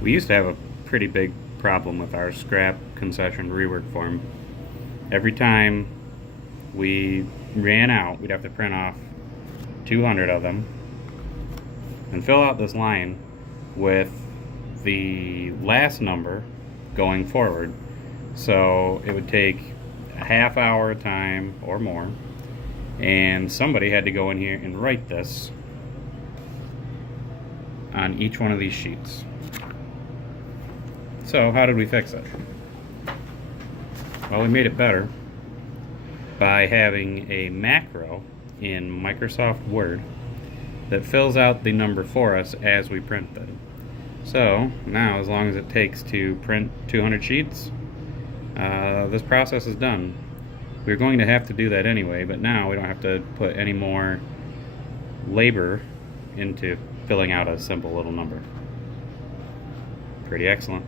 We used to have a pretty big problem with our scrap concession rework form. Every time we ran out, we'd have to print off 200 of them and fill out this line with the last number going forward. So it would take a half hour time or more, and somebody had to go in here and write this on each one of these sheets. So how did we fix it? Well, we made it better by having a macro in Microsoft Word that fills out the number for us as we print them. So now, as long as it takes to print 200 sheets, this process is done. We're going to have to do that anyway, but now we don't have to put any more labor into filling out a simple little number. Pretty excellent.